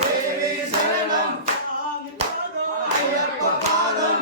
Devi Sharanam, Ayyappa Padam,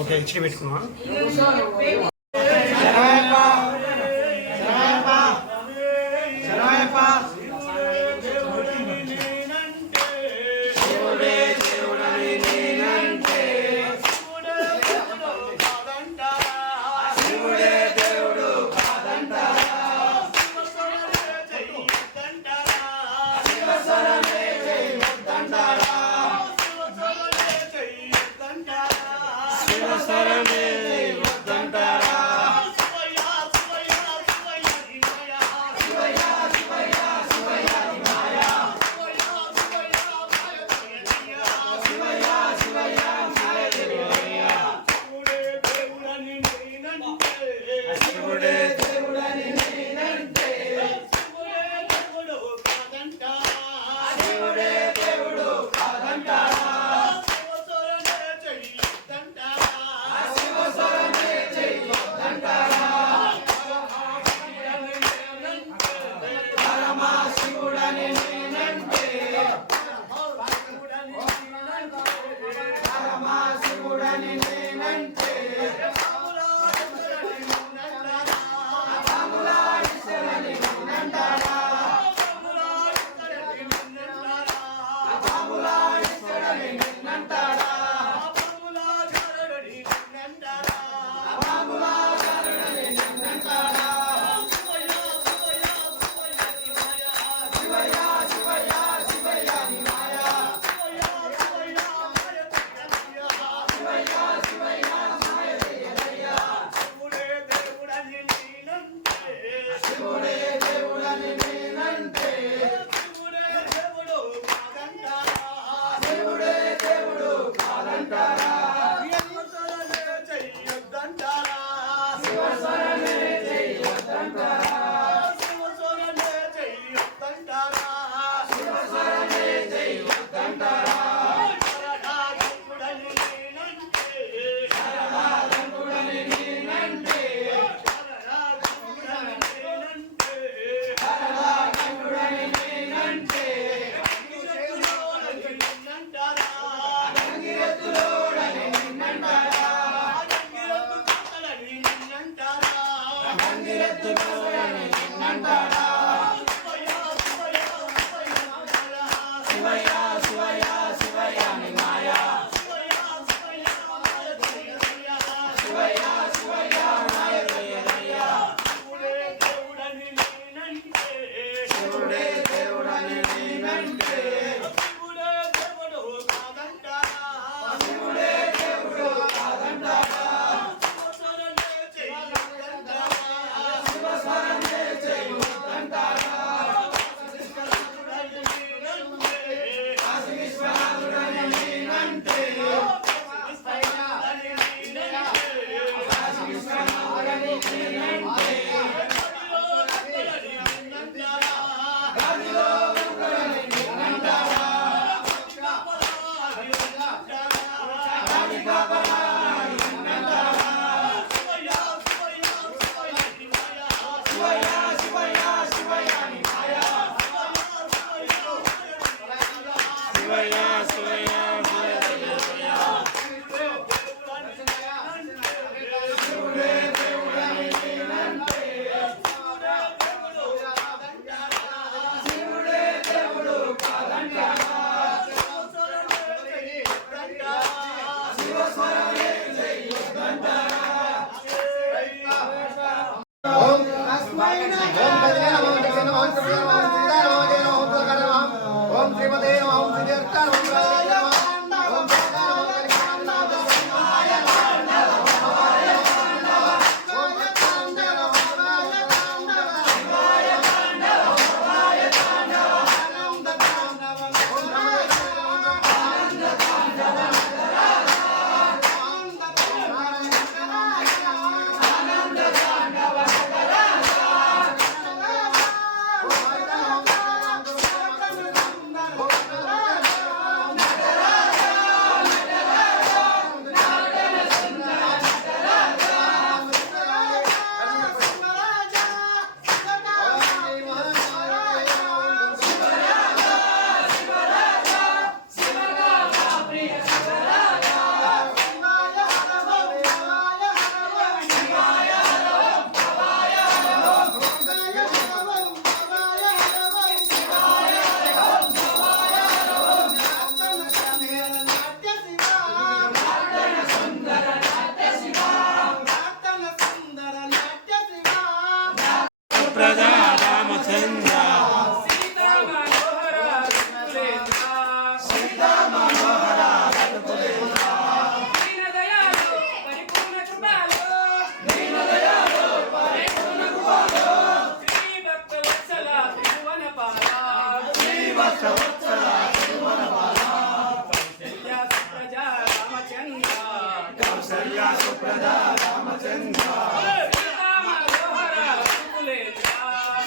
okay ఇచ్చి పెట్టుకున్నా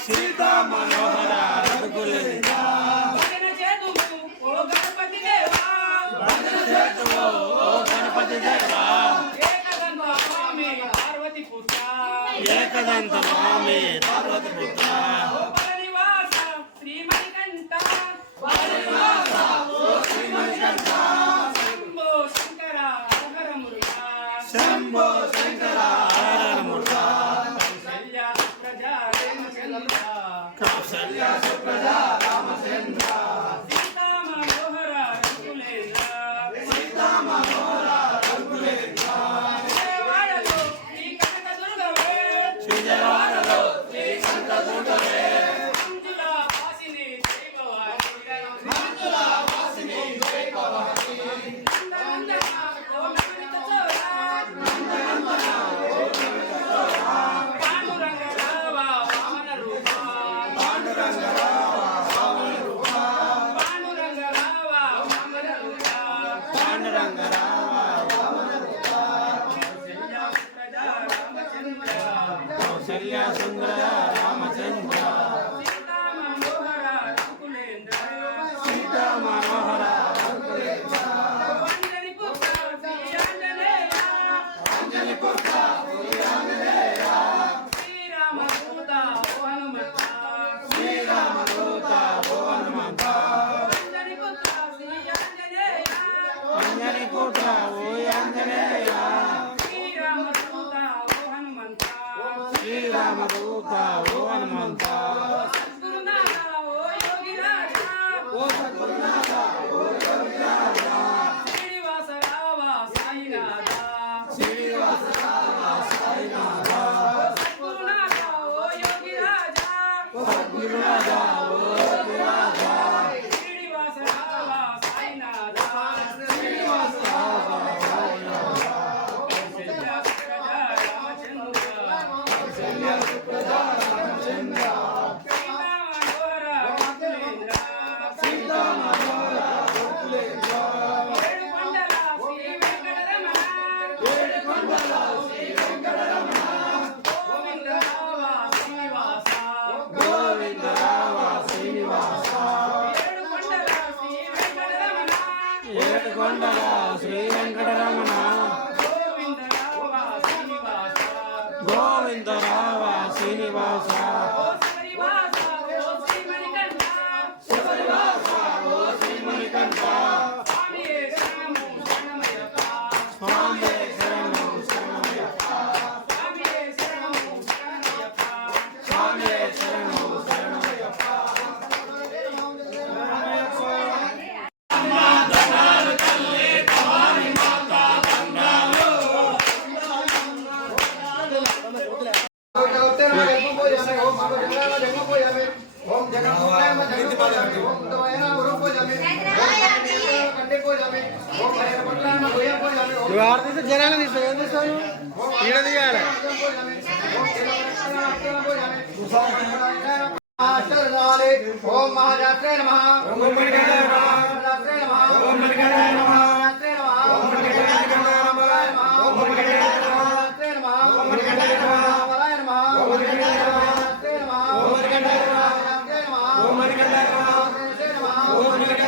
सीता मनोहर रघुकुलेन्द्रा गणपति देवा एकदंत स्वामी पार्वती पुत्र शंभो शंकर हर मुर्गा कौशल्या सुप्रजा रामचंद्र सीता मनोहर रघुकुलेन्द्र विजयवाड़लो श्री कनकदुर्गवे मंजुला वासिनी जय भवानी कौशल्या सुंदर रामचंद्र सीता मनोहर रघुकुलेन्द्र अंजनी पुत्र श्री आंजनेय श्री रामदूत ओ हनुमंत अंजनी पुत्र श्री आंजनेय श्री रामदूत ओ हनुमंत सद्गुरुनाथ ओ योगीराज श्रीनिवास रावा साईनाथ सद्गुरुनाथ ओ योगीराज श्रीनिवास रावा साईनाथ నువ్వు ఆడుతుంటే జనాలు తీస్తావు ఏం తీస్తావు ఈడ తీయాలి ఓం మహాజాత్రే నమః ఓం మణికంఠాయ నమః ఓం మణికంఠాయ నమః ఓం మణికంఠాయ నమః ఓం మణికంఠాయ నమః ఓం మణికంఠాయ నమః ఓం మణికంఠాయ నమః ఓం మణికంఠాయ నమః ఓం మణికంఠాయ నమః ఓం మణికంఠాయ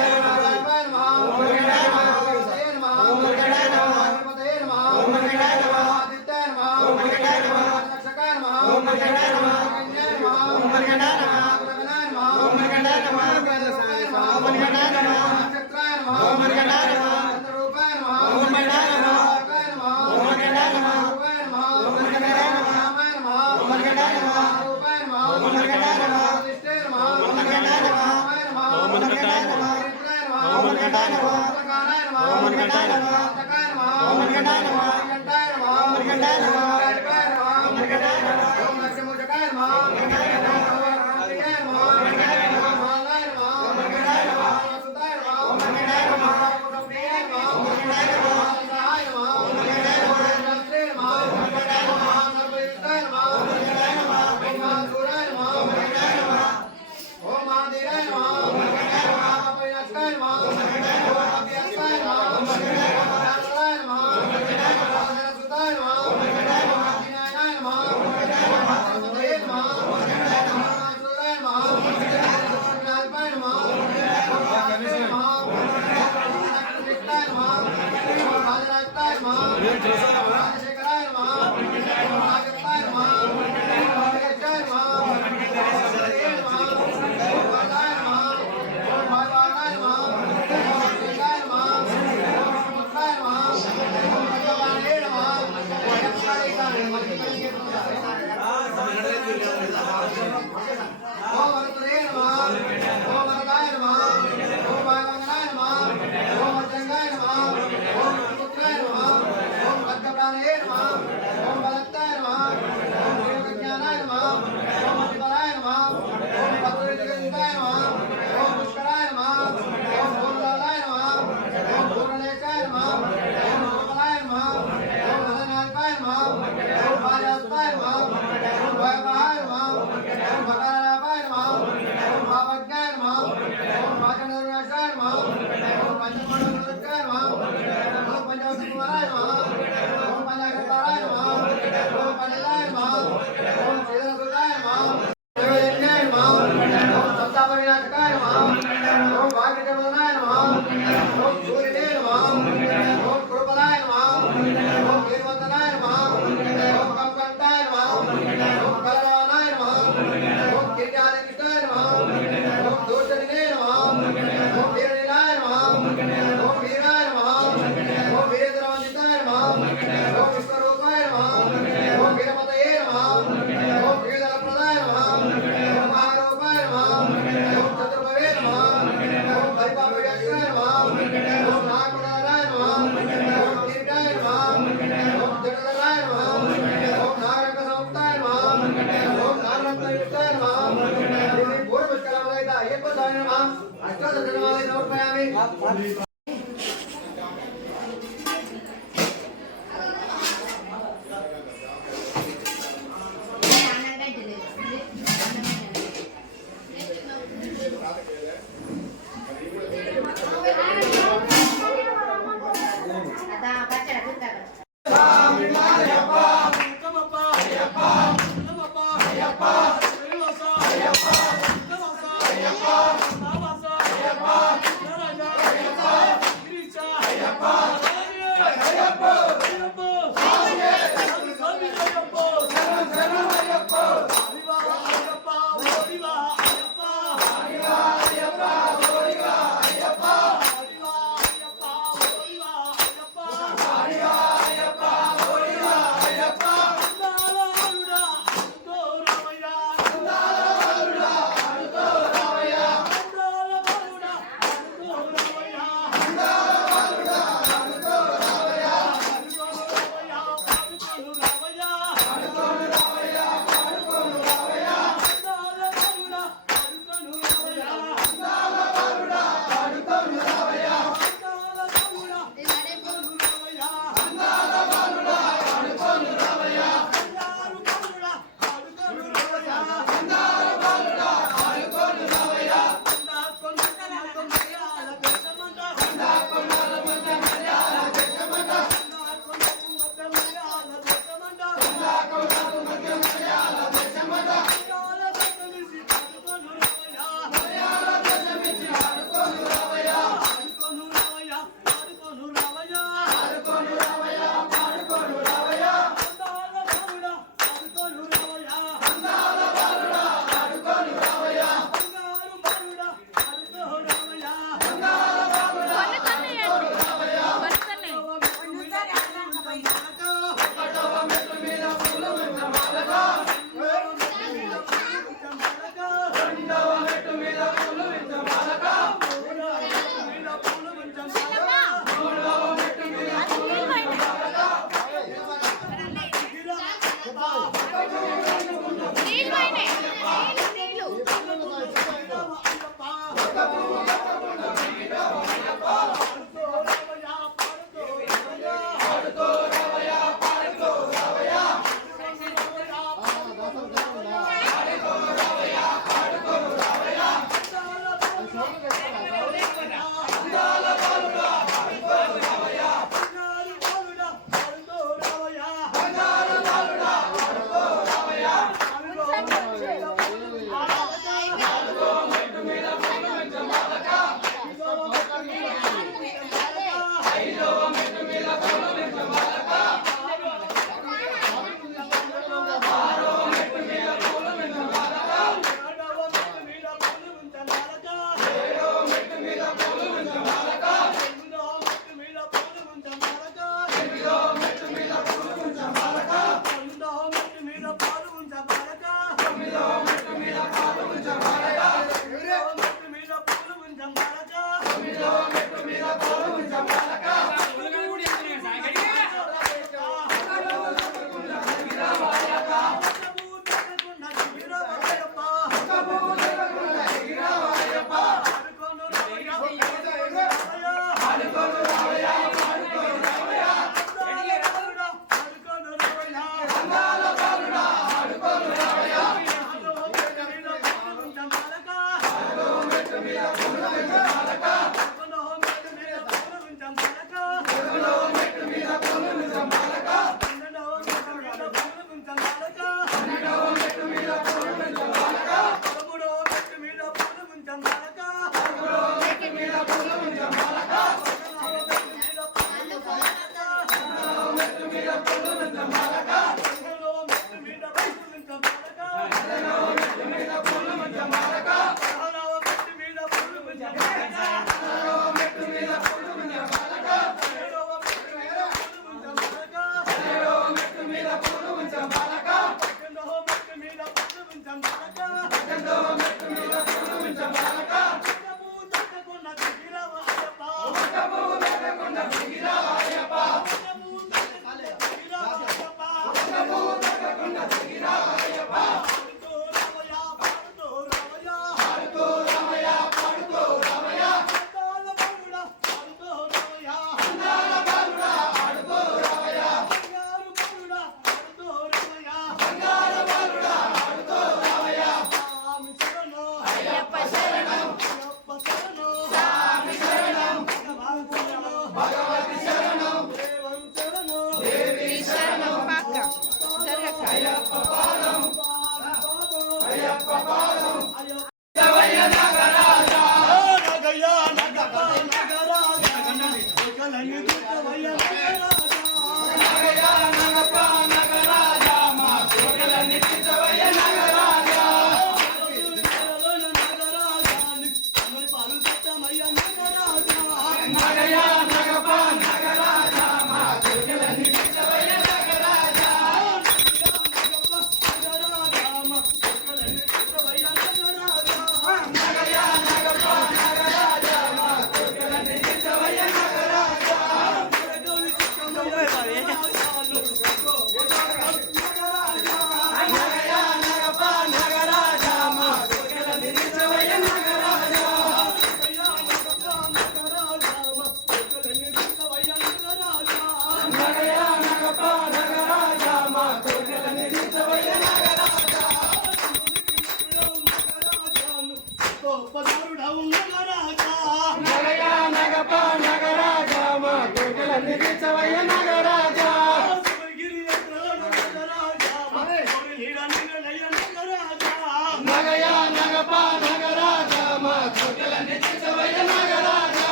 అయ్యప్ప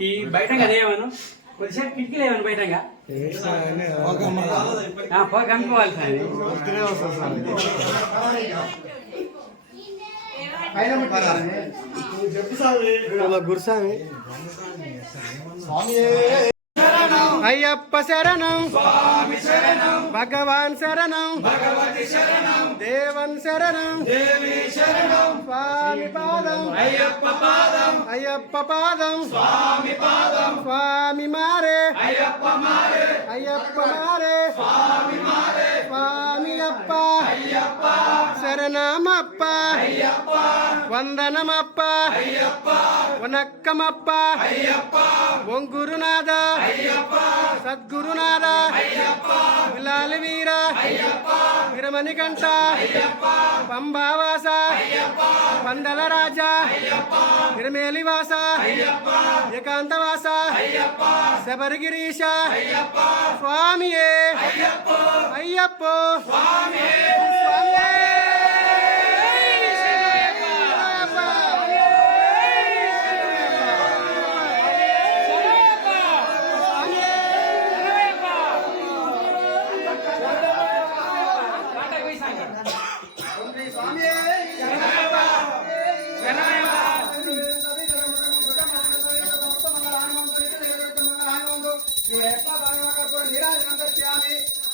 ఈ బయటంగా అదేమను కొద్దిసేపు కిటికీలు ఏమను బయటంగా పోయి కనుక్కోవాలి గురుస్వామి అయ్యప్ప శరణం స్వామి శరణం భగవాన్ శరణం భగవతి శరణం దేవన్ శరణం దేవి శరణం స్వామి పాదం అయ్యప్ప పాదం అయ్యప్ప పాదం స్వామి పాదం స్వామి మారే అయ్యప్ప మారే అయ్యప్ప మారే స్వామి మారే స్వామి అప్ప అయ్యప్ప శరణమప్ప అయ్యప్ప వందనమప్ప అయ్యప్ప వనక్కమప్ప అయ్యప్ప ఓం గురునాథ అయ్యప్ప సద్గురునాథ అయ్యప్ప విలాలి వీర అయ్యప్ప విరమణికంఠ అయ్యప్ప పంబావాస అయ్యప్ప పందల రాజా అయ్యప్ప విరమేలివాస అయ్యప్ప ఏకాంతవాస అయ్యప్ప శబరిగిరీశ అయ్యప్ప స్వామియే అయ్యప్ప అయ్యప్ప స్వామియే స్వామియే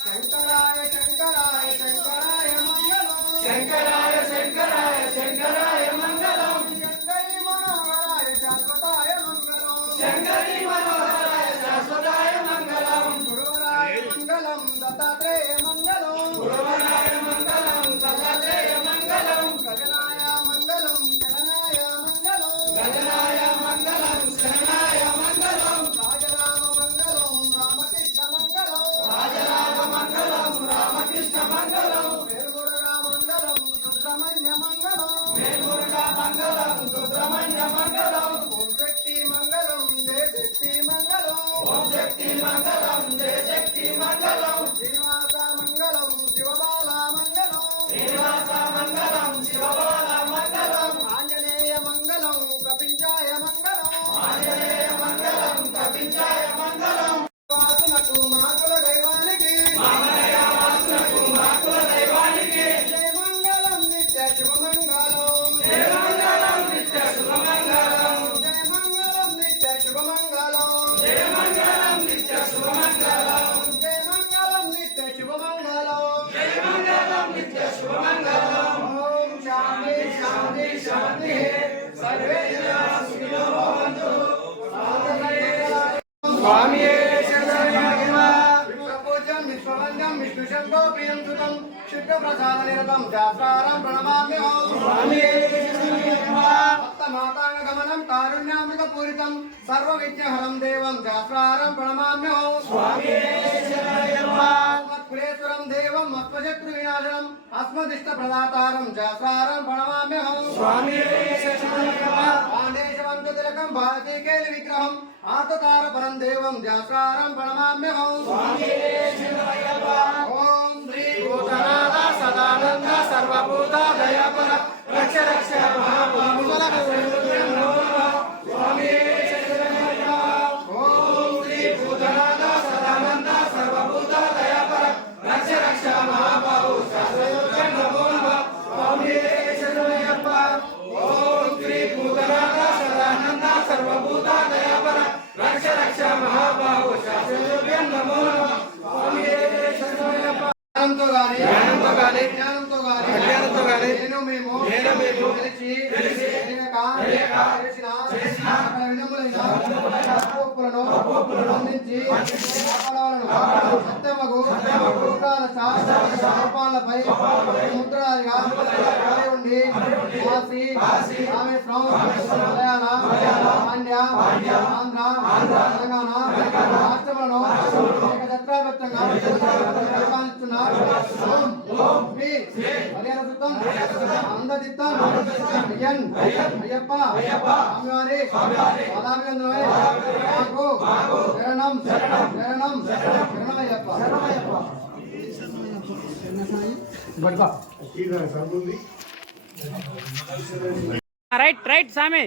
శంకరాయ శంకరాయ శంకరాయ మంగళం శంకరాయ శంకరాయ శంకరాయ మంగళం శంకరీ మనోహరాయ శాశ్వతాయ మంగళం శంకరీ మనోహరాయ శాశ్వతాయ మంగళం గురువరాయ మంగళం దత్తాత్రేయ మంగళం గురువరాయ మంగళం దత్తాత్రేయ మంగళం గగనాయ మంగళం శరణాయ మంగళం గగనాయ మంగళం శరణాయ మంగళం రాజరామ మంగళం రామకృష్ణ మంగళం రాజరామ మంగళం రామకృష్ణ మంగళం వేల్మురుగా మంగళం సుబ్రహ్మణ్య మంగళం వేల్మురుగా మంగళం సుబ్రహ్మణ్య మంగళం ఓం శక్తి మంగళం జయ శక్తి మంగళం ఓం శక్తి మంగళం జయ శక్తి మంగళం శ్రీనివాస మంగళం శివబాల మంగళం శ్రీనివాస మంగళం శివబాల మంగళం ఆంజనేయ మంగళం కపించాయ మంగళం ఆంజనేయ మంగళం కపించాయ మంగళం వాసులకు మాకుల దైవానికి వాసులకు మాకుల దైవానికి జయ మంగళం నిత్య శుభ స్వామి శరణమయ్యప్ప విష్ణుపూజ్యం విశ్వవంద్యం విష్ణుశంకో ప్రియం సుతం శుద్ధప్రసాదనిరతం శాస్త్రారం ప్రణమామ్యహం స్వామి శరణమయ్యప్ప భక్తమాతాంగమనం కారుణ్యామృతపూరితం సర్వవిజ్ఞహరం దేవం శాస్త్రారం ప్రణమామ్యహం స్వామి శరణమయ్యప్ప కులేశ్వరం దేవం మత్వశత్రు వినాశనం అస్మదిష్ట ప్రదాతారం శాస్త్రారం ప్రణమామ్యహం స్వామి శరణమయ్యప్ప పాండేశవంత తిలకం భారతీకేలి విగ్రహం ఆతతార పరం దేవం శాస్త్రారం ప్రణమామ్యహం స్వామి శరణమయ్యప్ప ఓం శ్రీ భూతనాథ సదానంద సర్వభూత దయాపర రక్ష రక్ష స్వామి శరణమయ్యప్ప ఓం శ్రీ భూతనాథ సదానంద సర్వభూత దయాపర రక్ష రక్ష మహాబాహు శాస్త్రయోగ్యం నమో నమః స్వామి శరణమయ్యప్ప ఓం శ్రీ భూతనాథ సదానంద సర్వభూత దయాపర రక్ష రక్ష మహాబాహు శాస్త్రయోగ్యం నమో నమః స్వామి శరణమయ్యప్ప జ్ఞానంతో గాని జ్ఞానంతో గాని అజ్ఞానంతో గాని అజ్ఞానంతో గాని నేను మేము తెలిసి తెలియక చేసిన సకల విధములైన తప్పులను అందించి కాపాడవలను. సత్యమగు రూపాలపై ముద్రాలుగా కలిగి ఉండి కాశీ రామేశ్వరం మలయాళ పాండ్య ఆంధ్ర తెలంగాణ రాష్ట్రములను ఏకఛత్రాధిపత్యంగా పరిపాలిస్తున్న అయ్యప్ప స్వామివారి పాదాభివందనమై మాకు శరణం శరణం శరణమయ్యప్ప. రైట్ రైట్ సామి